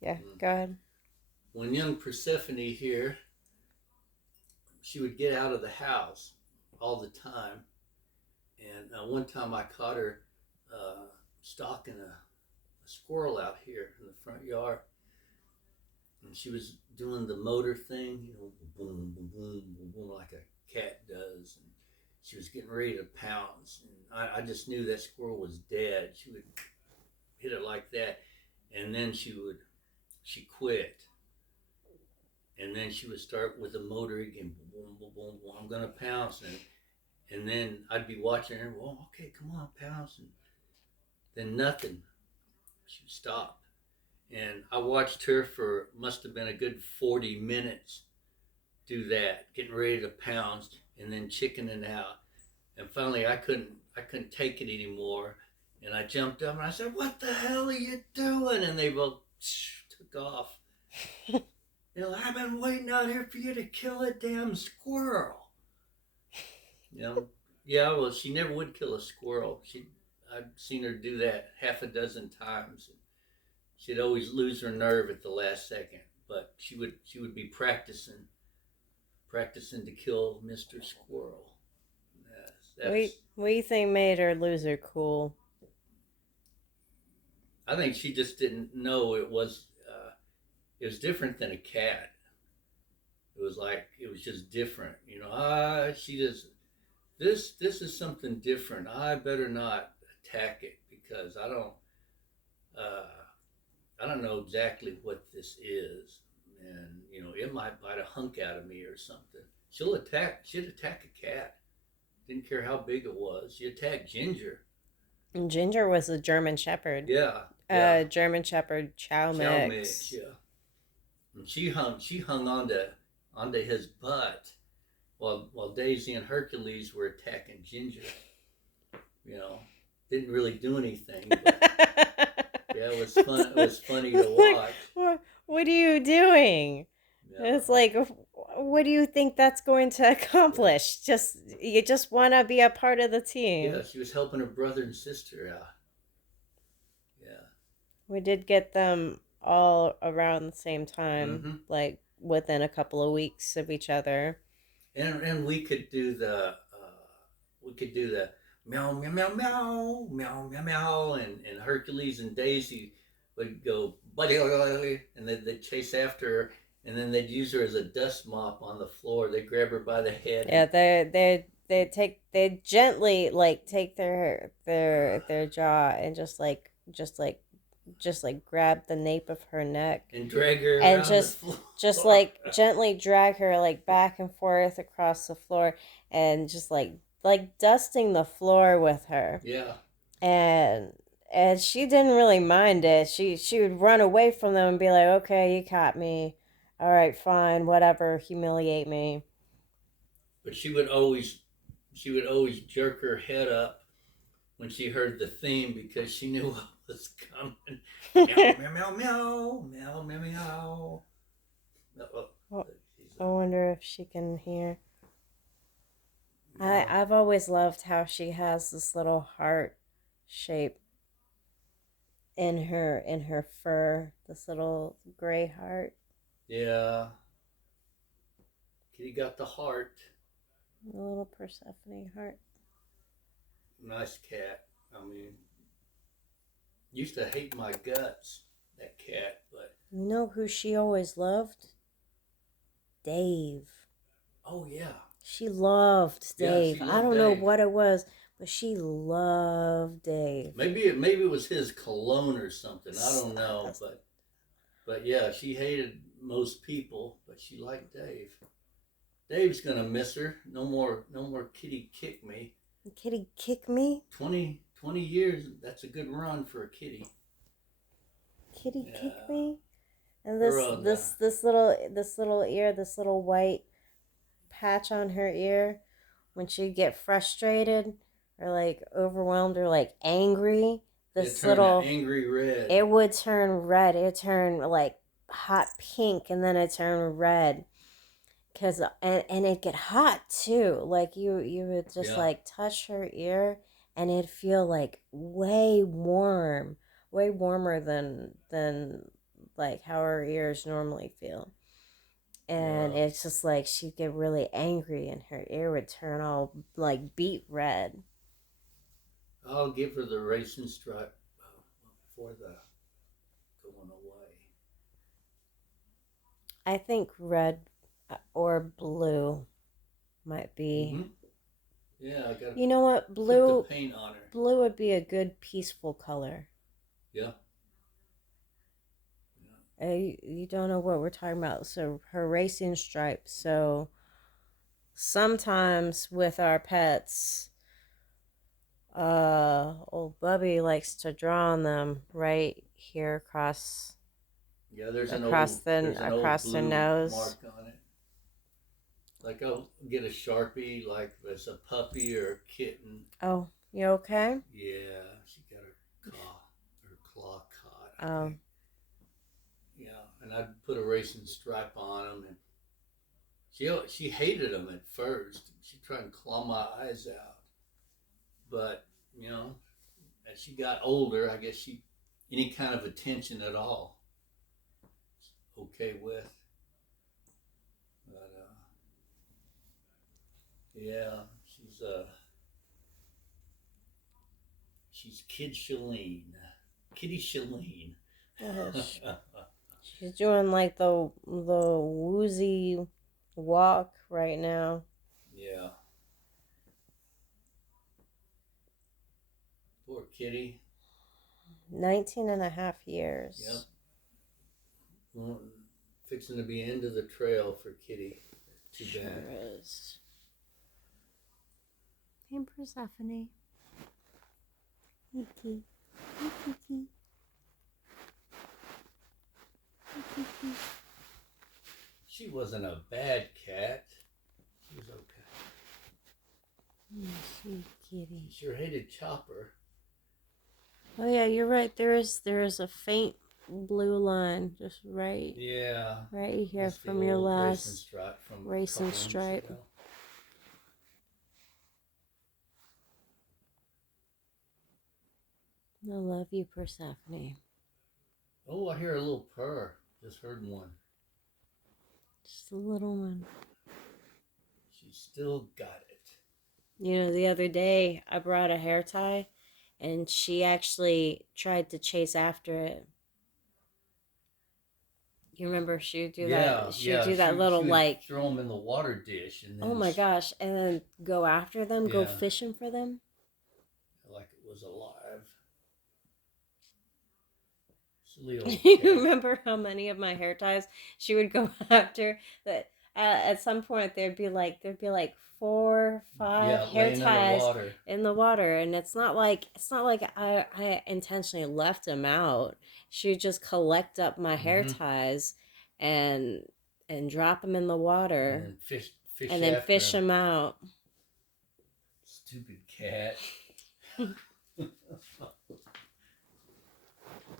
Yeah, go ahead. When young Persephone here, she would get out of the house all the time. And one time I caught her uh, stalking a squirrel out here in the front yard. And she was doing the motor thing, boom, boom, boom, boom, boom, like a cat does. And she was getting ready to pounce. And I just knew that squirrel was dead. She would hit it like that. And then she quit. And then she would start with the motor again, boom, boom, boom, boom. I'm gonna pounce, and then I'd be watching her. Well, okay, come on, pounce, and then nothing. She would stop, and I watched her for must have been a good 40 minutes do that, getting ready to pounce, and then chickening out. And finally, I couldn't take it anymore, and I jumped up and I said, "What the hell are you doing?" And they both took off. I've been waiting out here for you to kill a damn squirrel. You know, yeah. Well, she never would kill a squirrel. I've seen her do that half a dozen times. She'd always lose her nerve at the last second, but she would be practicing to kill Mr. Squirrel. Yes, that's. What do you think made her lose her cool? I think she just didn't know it was. It was different than a cat. It was like it was just different. She just this is something different. I better not attack it because uh, I don't know exactly what this is, and it might bite a hunk out of me or something. She'd attack a cat. Didn't care how big it was. She attacked Ginger. And Ginger was a German Shepherd. Yeah, yeah, German Shepherd Chow chow mix. mix. Yeah, and she hung onto his butt while Daisy and Hercules were attacking Ginger. You know, didn't really do anything, but yeah, it was fun. It was funny to Like, watch. what are you doing? Yeah, It's like, what do you think that's going to yeah, accomplish? You just want to be a part of the yeah. team. She was helping her brother and sister out. Yeah. We did get them all around the same time, Mm-hmm. like within a couple of weeks of each other. And we could do the meow meow meow meow meow meow meow, and Hercules and Daisy would go buddy, and then they'd chase after her, and then they'd use her as a dust mop on the floor. They'd grab her by the head Yeah, and they gently like take their jaw and just like grab the nape of her neck drag her and around the just floor. like gently drag her like back and forth across the floor and just like dusting the floor with her. Yeah, And she didn't really mind it. She would run away from them and be like, "Okay, you caught me. All right, fine, whatever, humiliate me." but she would always jerk her head up when she heard the theme because she knew what was coming. Meow meow meow meow meow meow meow. Oh, Well, she's I wonder if she can hear. yeah, I've always loved how she has this little heart shape in her fur, this little gray heart, yeah. Kitty got the heart. a little Persephone heart. Nice cat. I mean, used to hate my guts, that cat, but You know who she always loved? Dave. oh yeah, She loved yeah, she Dave. I loved don't know Dave. what it was, but she loved Dave. Maybe it was his cologne or something. I don't know, but yeah, she hated most people, but she liked Dave. Dave's gonna miss her. No more kitty kick me. Kitty kick me? 20 years, that's a good run for a kitty. Kitty kick Yeah. me? And Her this little ear, this little white patch on her ear, when she'd get frustrated or like overwhelmed or like angry, it this turned an little angry red. it would turn red. It would turn like hot pink and then it turned red. Cause and it'd get hot too. Like you would just Yeah. like touch her ear and it'd feel like way warm, way warmer than like how her ears normally feel. And Yeah. it's just like she'd get really angry and her ear would turn all like beet red. I'll give her the racing stripe for the going away. I think red or blue might be. Mm-hmm. Yeah, I got to You know what? put the Blue paint on her. blue would be a good peaceful color. Yeah. You don't know what we're talking about. So her racing stripes. So sometimes with our pets, old Bubby likes to draw on them right here Yeah, there's an old across the blue nose. mark on it. Like I'll get a Sharpie, like if it's a puppy or a kitten. Oh, you okay? Yeah, she got her claw caught, I Oh, think. Yeah, and I'd put a racing stripe on them, and she hated them at first. She tried to claw my eyes out, but you know, as she got older, I guess she any kind of attention at all, okay with. But yeah, she's Kid Shalene, Kitty Shalene. oh, she's doing like the woozy walk right now. Yeah, poor Kitty. 19 and a half Yep, years. well, fixing to be end of the trail for Kitty. Too Sure bad. is. Hey, Persephone. Hey, Kiki. Hey, Kiki. Hey, Kiki. She wasn't a bad cat. She was okay. Sweet kitty. She sure hated Chopper. Oh yeah, you're right. There is a faint blue line just Yeah, right here that's the from your old racing last stripe from a racing couple weeks stripe. ago. I love you, Persephone. Oh, I hear a little purr. Just heard one. Just a little one. She still got it. You know, the other day I brought a hair tie and she actually tried to chase after it. You remember she'd do Yeah, that she'd yeah. do that She little would like, throw them in the water dish and oh then my gosh, and then go after them, go yeah, fishing for them. like it was alive. Silly old You cat. remember how many of my hair ties she would go after? That at some point there'd be like 4, 5 Yeah, hair laying in the ties water. in the water, and it's not like I intentionally left them out. She would just collect up my hair Mm-hmm. ties and drop them in the And water then fish and then after fish him. them out. Stupid cat.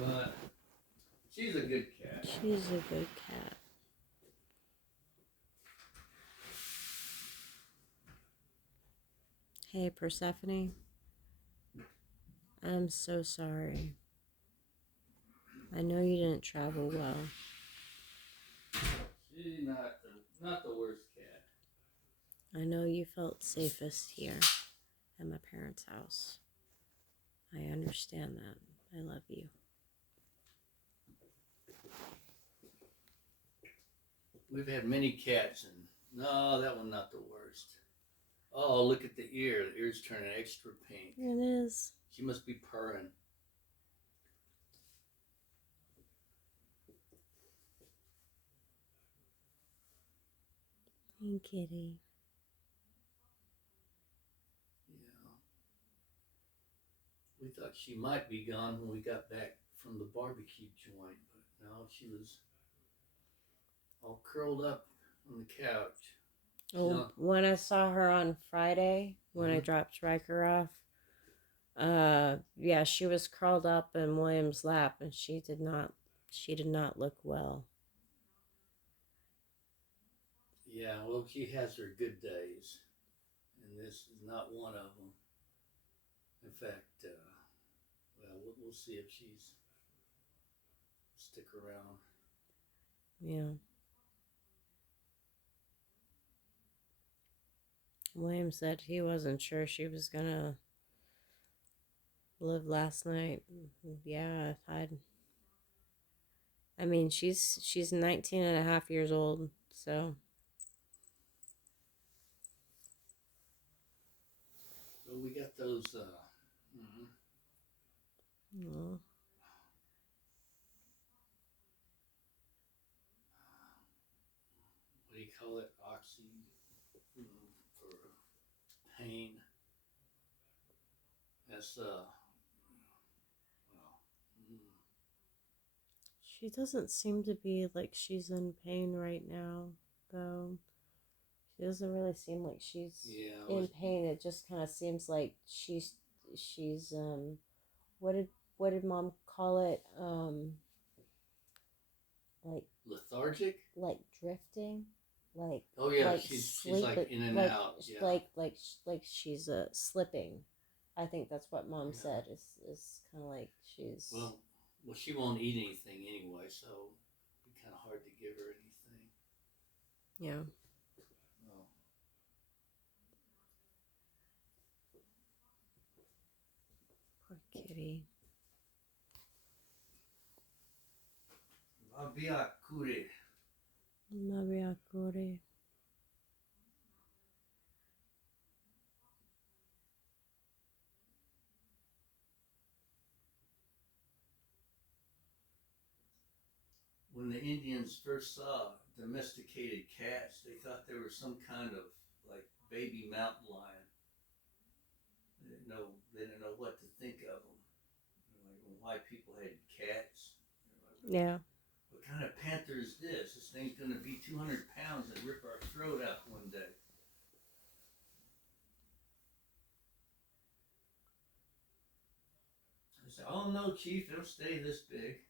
But she's a good cat. She's a good cat. Hey, Persephone, I'm so sorry. I know you didn't travel well. She's not the worst cat. I know you felt safest here at my parents' house. I understand that. I love you. We've had many cats, and no, that one not the worst. Oh, look at the ear. The ear's turning extra pink. It is. She must be purring. Hey, kitty. Yeah. We thought she might be gone when we got back from the barbecue joint, but no, she was all curled up on the couch. She's Oh, on. when I saw her on Friday, when I Uh-huh. dropped Riker off, yeah, she was curled up in William's lap, and she did not look well. Yeah, well, she has her good days, and this is not one of them. In fact, well, we'll see if she's stick around. Yeah. William said he wasn't sure she was gonna live last night. Yeah, I mean, she's 19 and a half years old, so. So we got those. Oh, What do you call it? Oxy for pain. That's well, she doesn't seem to be like she's in pain right now, though. She doesn't really seem like she's yeah. in pain. It just kind of seems like she's what did mom call it? Like Lethargic. like drifting, like Oh yeah, like she's sleep, like in and like out. Yeah, like she's slipping. I think that's what mom yeah. said. Is kind of like she's. Well, she won't eat anything anyway, so it'd be kind of hard to give her anything. Yeah. Oh. Poor kitty. Bubby kure. Mabiakuri. When the Indians first saw domesticated cats, they thought they were some kind of like baby mountain lion. They didn't know what to think of them. Like when white people had cats, like, Yeah. what kind of panther is this? This thing's gonna be 200 pounds and rip our throat out one day. I said, "Oh no, Chief, it'll stay this big."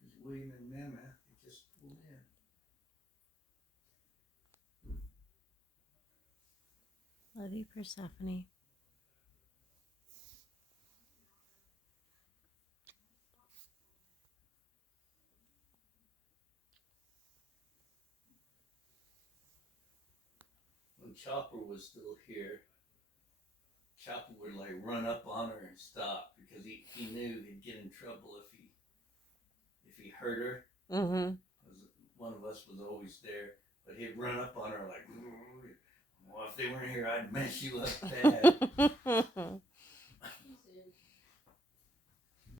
There's William and Mama. They just pulled in. Love you, Persephone. When Chopper was still here, Chopper would like run up on her and stop because he knew he'd get in trouble if he hurt her. Mm-hmm. One of us was always there, but he'd run up on her like, well, if they weren't here, I'd mess you up bad.